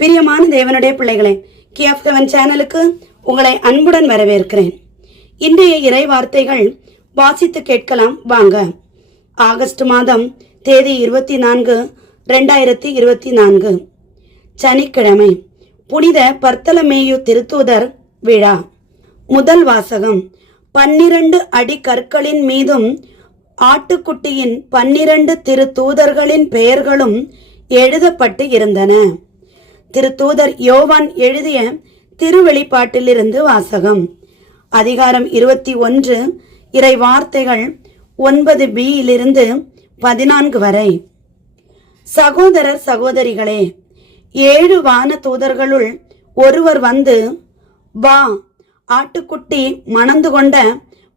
பிரியமான தேவனுடைய பிள்ளைகளே ஆஃப் ஹெவன் சேனலுக்கு உங்களை அன்புடன் வரவேற்கிறேன். இன்றைய இறை வார்த்தைகள் வாசித்து கேட்கலாம் வாங்க. ஆகஸ்ட் மாதம் தேதி இருபத்தி நான்கு ரெண்டாயிரத்தி இருபத்தி நான்கு சனிக்கிழமை புனித பர்த்தலமேயு திருத்தூதர் விழா. முதல் வாசகம் பன்னிரண்டு அடி கற்களின் மீதும் ஆட்டுக்குட்டியின் பன்னிரண்டு திருத்தூதர்களின் பெயர்களும் எழுதப்பட்டு இருந்தன. திருத்தூதர் யோவான் எழுதிய திருவெளிப்பாட்டிலிருந்து வாசகம். அதிகாரம் இருபத்தி ஒன்று இறை வார்த்தைகள் ஒன்பது பியிலிருந்து பதினான்கு வரை. சகோதரர் சகோதரிகளே ஏழு வான தூதர்களுள் ஒருவர் வந்து வா ஆட்டுக்குட்டி மணந்து கொண்ட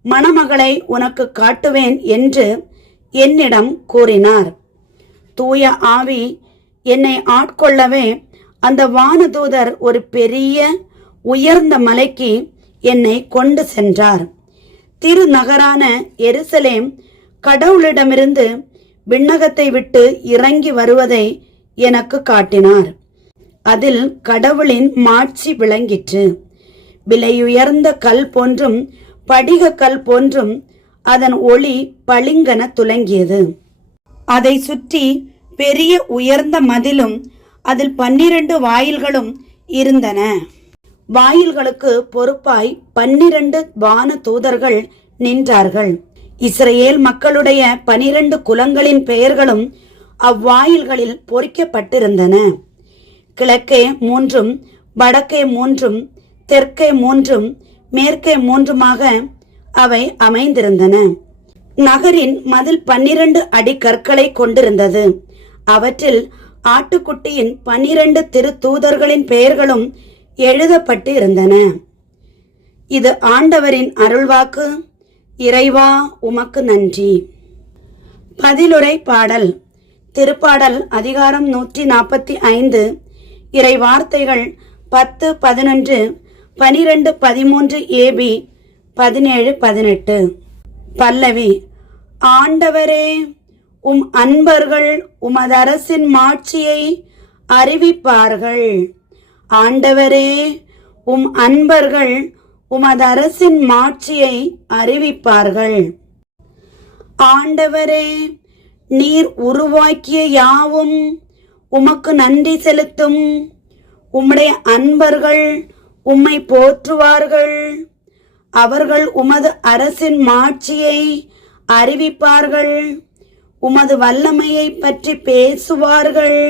மணமகளை உனக்கு காட்டுவேன் என்று என்னிடம் கூறினார். தூய ஆவி என்னை ஆட்கொள்ளவே அந்த வானதூதர் ஒரு பெரிய உயர்ந்த மலைக்கு என்னை கொண்டு சென்றார். திருநகரான எருசலேம் கடவுளிடமிருந்து விண்ணகத்தை விட்டு இறங்கி வருவதை எனக்கு காட்டினார். அதில் கடவுளின் மாட்சி விளங்கிற்று. விலையுயர்ந்த கல் போன்றும் படிக கல் போன்றும் அதன் ஒளி பளிங்கன துலங்கியது. அதை சுற்றி பெரிய உயர்ந்த மதிலும் அதில் பன்னிரண்டு வாயில்களும் இருந்தன. வாயில்களுக்கு பொறுப்பாய் பன்னிரண்டு வான தூதர்கள் நின்றார்கள். இஸ்ரேல் மக்களுடைய பனிரண்டு குலங்களின் பெயர்களும் அவ்வாயில்களில் பொறிக்கப்பட்டிருந்தன. கிழக்கே மூன்றும் வடக்கே மூன்றும் தெற்கே மூன்றும் மேற்கே மூன்றுமாக அவை அமைந்திருந்தன. நகரின் மதில் பன்னிரண்டு அடி கற்களை கொண்டிருந்தது. அவற்றில் ஆட்டுக்குட்டியின் பனிரெண்டு திருத்தூதர்களின் பெயர்களும் எழுதப்பட்டு இருந்தன. இது ஆண்டவரின் அருள்வாக்கு. இறைவா உமக்கு நன்றி. பதிலுரை பாடல். திருப்பாடல் அதிகாரம் நூற்றி நாற்பத்தி ஐந்து. இறை வார்த்தைகள் பத்து பதினொன்று பனிரெண்டு பதிமூன்று ஏபி பதினேழு பதினெட்டு. பல்லவி ஆண்டவரே உம் அன்பர்கள் உமது அரசின் மாட்சியை அறிவிப்பார்கள். ஆண்டவரே உம் அன்பர்கள் உமது அரசின் மாட்சியை அறிவிப்பார்கள். ஆண்டவரே நீர் உருவாக்கிய யாவும் உமக்கு நன்றி செலுத்தும். உம்முடைய அன்பர்கள் உம்மை போற்றுவார்கள். அவர்கள் உமது அரசின் மாட்சியை அறிவிப்பார்கள். உமது வல்லமையை பற்றி பேசுவார்கள்.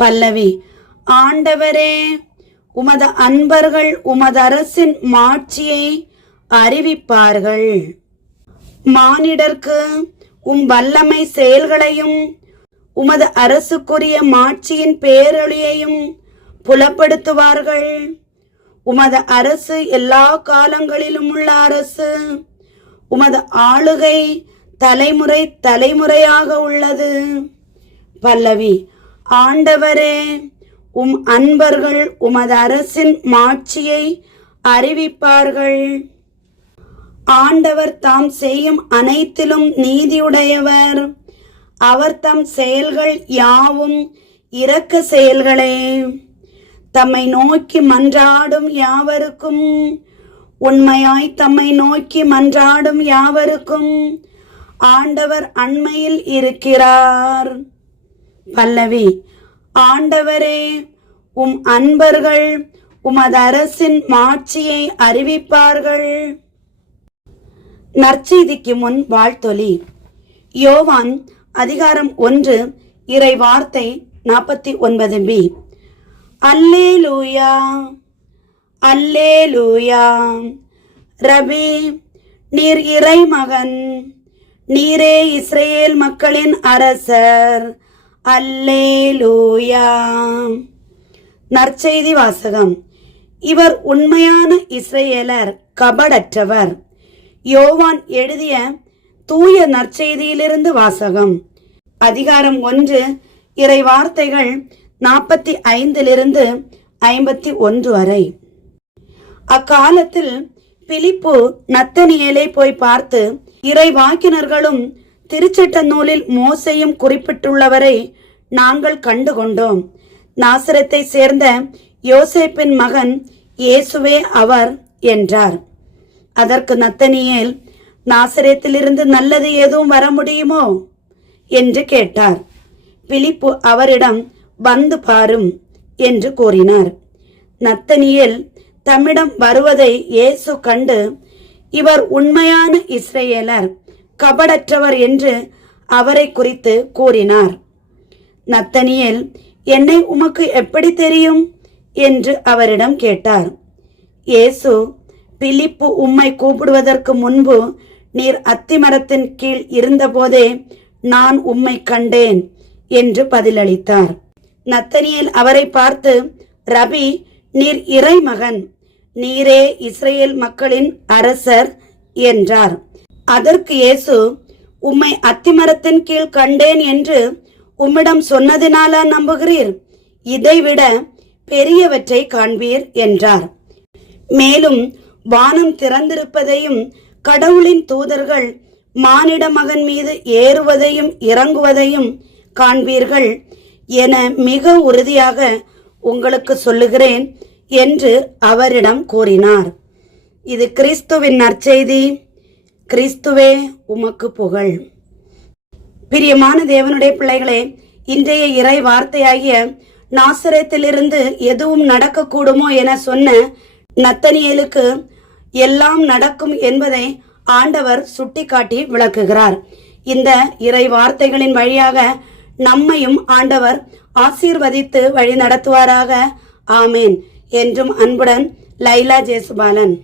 பல்லவி ஆண்டவரே உமது அன்பர்கள் உமது அரசின் மாட்சியை அறிவிப்பார்கள். மானிடர்க்கு உம் வல்லமை செயல்களையும் உமது அரசுக்குரிய மாட்சியின் பேரொழியையும் புலப்படுத்துவார்கள். உமது அரசு எல்லா காலங்களிலும் உள்ள அரசு உமது ஆளுகை தலைமுறை தலைமுறையாக உள்ளது. பல்லவி ஆண்டவரே உம் அன்பர்கள் உமது அரசின் மாட்சியை அறிவிப்பார்கள். ஆண்டவர் தாம் செய்யும் அனைத்திலும் நீதியுடையவர். அவர் தம் செயல்கள் யாவும் இரக்க செயல்களே. தம்மை நோக்கி மன்றாடும் யாவருக்கும் உண்மையாய் தம்மை நோக்கி மன்றாடும் யாவருக்கும் ஆண்டவர் அண்மையில் இருக்கிறார். பல்லவி ஆண்டவரே உம் அன்பர்கள் உமது அரசின் மாட்சியை அறிவிப்பார்கள். நற்செய்திக்கு முன் வாழ்த்தொலி. யோவான் அதிகாரம் ஒன்று இறை வார்த்தை நாற்பத்தி ஒன்பது பி. அல்லே லூயா அல்லே லூயா ரபி நீர் இறைமகன். நீரே இஸ்ரேல் மக்களின் அரசர். அல்லே லூயா நற்செய்தி வாசகம். இவர் உண்மையான இஸ்ரேலர் கபடற்றவர். யோவான் எழுதிய தூய நற்செய்தியிலிருந்து வாசகம். அதிகாரம் ஒன்று இறை வார்த்தைகள் நாற்பத்தி ஐந்திலிருந்து ஐம்பத்தி ஒன்று வரை. அக்காலத்தில் பிலிப்பு நத்தனியலை போய் பார்த்து இறை வாக்கினர்களும் திருச்சட்ட நூலில் மோசையும் குறிப்பிட்டுள்ளவரை நாங்கள் கண்டுகொண்டோம். நாசரத்தை சேர்ந்த யோசேப்பின் மகன் இயேசுவே அவர் என்றார். அதற்கு நத்தனியேல் நாசரத்திலிருந்து நல்லது எதுவும் வர முடியுமோ? என்று கேட்டார். பிலிப்பு அவரிடம் வந்து பாரும் என்று கூறினார். நத்தனியேல் தம்மிடம் வருவதை இயேசு கண்டு இவர் உண்மையான இஸ்ரேலர் கபடற்றவர் என்று அவரை குறித்து கூறினார். நத்தனியல் என்னை உமக்கு எப்படி தெரியும்? என்று அவரிடம் கேட்டார். இயேசு பிலிப்பு உம்மை கூப்பிடுவதற்கு முன்பு நீர் அத்திமரத்தின் கீழ் இருந்தபோதே நான் உம்மை கண்டேன் என்று பதிலளித்தார். நத்தனியல் அவரை பார்த்து ரபி நீர் இறைமகன் நீரே இஸ்ரேல் மக்களின் அரசர் என்றார். அதற்கு இயேசு உம்மை அத்திமரத்தின் கீழ் கண்டேன் என்று உம்மிடம் சொன்னதினாலா நம்புகிறீர்? இதைவிட பெரியவற்றை காண்பீர் என்றார். மேலும் வானம் திறந்திருப்பதையும் கடவுளின் தூதர்கள் மானிட மகன் மீது ஏறுவதையும் இறங்குவதையும் காண்பீர்கள் என மிக உறுதியாக உங்களுக்கு சொல்லுகிறேன். என்று அவரிடம் கூறினார். இது கிறிஸ்துவின் நற்செய்தி. கிறிஸ்துவே உமக்கு புகழ். பிரியமான தேவனுடைய பிள்ளைகளே இன்றைய இறை வார்த்தையாகிய நாசரத்திலிருந்து எதுவும் நடக்கக்கூடுமோ என சொன்ன நத்தனியலுக்கு எல்லாம் நடக்கும் என்பதை ஆண்டவர் சுட்டிக்காட்டி விளக்குகிறார். இந்த இறை வார்த்தைகளின் வழியாக நம்மையும் ஆண்டவர் ஆசீர்வதித்து வழி நடத்துவாராக ஆமேன். என்றும் அன்புடன் லைலா ஜேசுபாலன்